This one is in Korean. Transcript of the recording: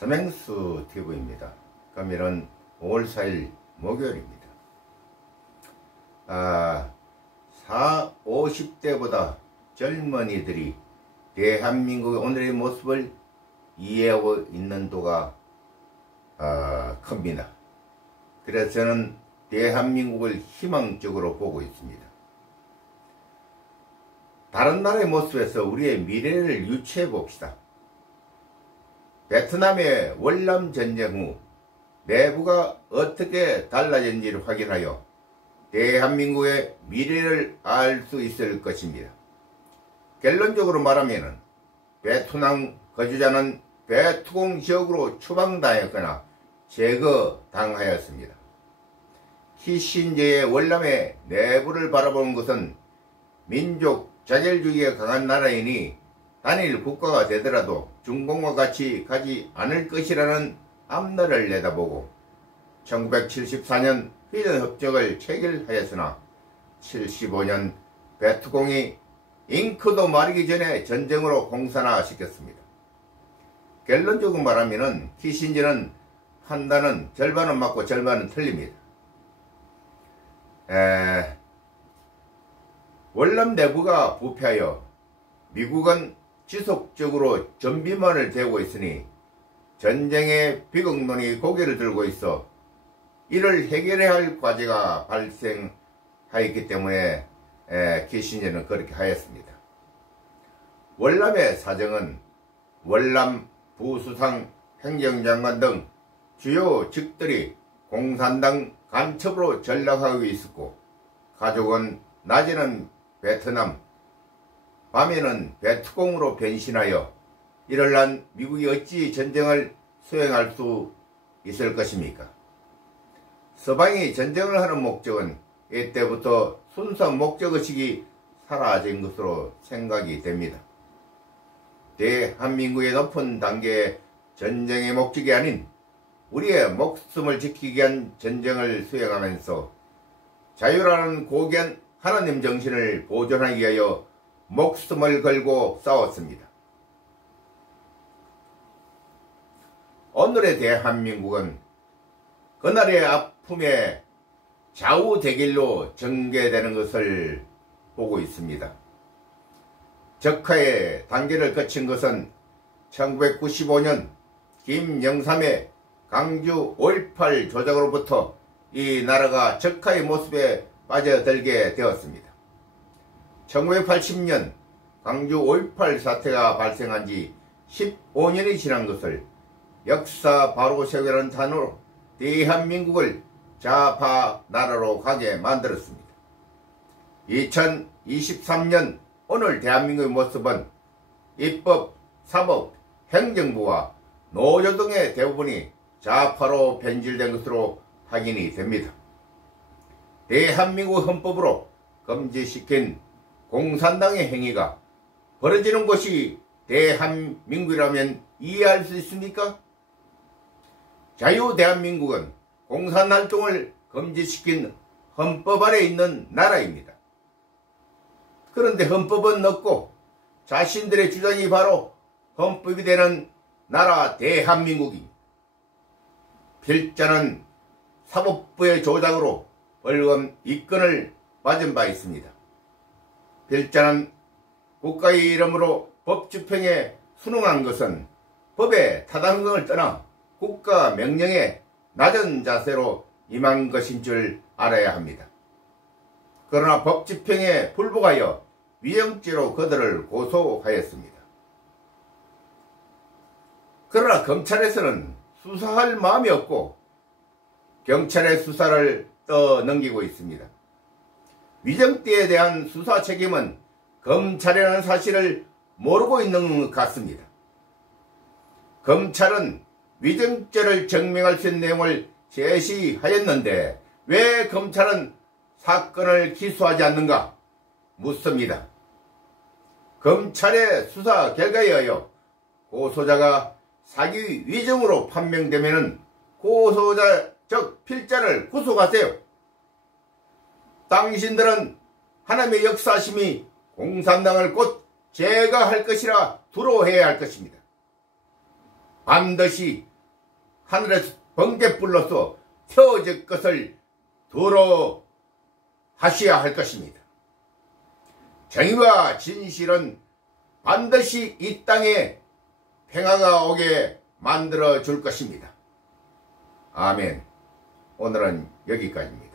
서맹수 TV입니다. 금일은 5월 4일 목요일입니다. 50대보다 젊은이들이 대한민국의 오늘의 모습을 이해하고 있는 도가 큽니다. 그래서 저는 대한민국을 희망적으로 보고 있습니다. 다른 나라의 모습에서 우리의 미래를 유추해 봅시다. 베트남의 월남 전쟁 후 내부가 어떻게 달라졌는지를 확인하여 대한민국의 미래를 알 수 있을 것입니다. 결론적으로 말하면 베트남 거주자는 베트콩 지역으로 추방당했거나 제거당하였습니다. 키신저의 월남의 내부를 바라보는 것은 민족 자결주의가 강한 나라이니 단일 국가가 되더라도 중공과 같이 가지 않을 것이라는 앞날을 내다보고 1974년 휴전협정을 체결하였으나 75년 베트콩이 잉크도 마르기 전에 전쟁으로 공산화시켰습니다. 결론적으로 말하면 키신저는 판단은 절반은 맞고 절반은 틀립니다. 월남 내부가 부패하여 미국은 지속적으로 전비만을 대고 있으니 전쟁의 비극론이 고개를 들고 있어 이를 해결해야 할 과제가 발생하였기 때문에 키신저는 그렇게 하였습니다. 월남의 사정은 월남 부수상 행정장관 등 주요 직들이 공산당 간첩으로 전락하고 있었고 가족은 낮에는 베트남, 밤에는 베트콩으로 변신하여 이럴난 미국이 어찌 전쟁을 수행할 수 있을 것입니까? 서방이 전쟁을 하는 목적은 이때부터 순수한 목적의식이 사라진 것으로 생각이 됩니다. 대한민국의 높은 단계의 전쟁의 목적이 아닌 우리의 목숨을 지키기 위한 전쟁을 수행하면서 자유라는 고귀한 하나님 정신을 보존하기 위하여 목숨을 걸고 싸웠습니다. 오늘의 대한민국은 그날의 아픔의 좌우대결로 전개되는 것을 보고 있습니다. 적화의 단계를 거친 것은 1995년 김영삼의 광주 5.18 조작으로부터 이 나라가 적화의 모습에 빠져들게 되었습니다. 1980년 광주 5.18 사태가 발생한 지 15년이 지난 것을 역사 바로 세우라는 단어로 대한민국을 좌파 나라로 가게 만들었습니다. 2023년 오늘 대한민국의 모습은 입법, 사법, 행정부와 노조 등의 대부분이 좌파로 변질된 것으로 확인이 됩니다. 대한민국 헌법으로 금지시킨 공산당의 행위가 벌어지는 곳이 대한민국이라면 이해할 수 있습니까? 자유 대한민국은 공산활동을 금지시킨 헌법 아래 있는 나라입니다. 그런데 헌법은 없고 자신들의 주장이 바로 헌법이 되는 나라 대한민국입니다. 필자는 사법부의 조작으로 벌금 입건을 맞은 바 있습니다. 필자는 국가의 이름으로 법 집행에 순응한 것은 법의 타당성을 떠나 국가 명령에 낮은 자세로 임한 것인 줄 알아야 합니다. 그러나 법 집행에 불복하여 위형죄로 그들을 고소하였습니다. 그러나 검찰에서는 수사할 마음이 없고 경찰의 수사를 떠넘기고 있습니다. 위정죄에 대한 수사 책임은 검찰이라는 사실을 모르고 있는 것 같습니다. 검찰은 위정죄를 증명할 수 있는 내용을 제시하였는데 왜 검찰은 사건을 기소하지 않는가 묻습니다. 검찰의 수사 결과에 의하여 고소자가 사기 위증으로 판명되면 고소자 즉 필자를 구속하세요. 당신들은 하나님의 역사심이 공산당을 곧 제거할 것이라 두려워해야 할 것입니다. 반드시 하늘에서 번개불로서 태워질 것을 도로 하셔야 할 것입니다. 정의와 진실은 반드시 이 땅에 평화가 오게 만들어 줄 것입니다. 아멘. 오늘은 여기까지입니다.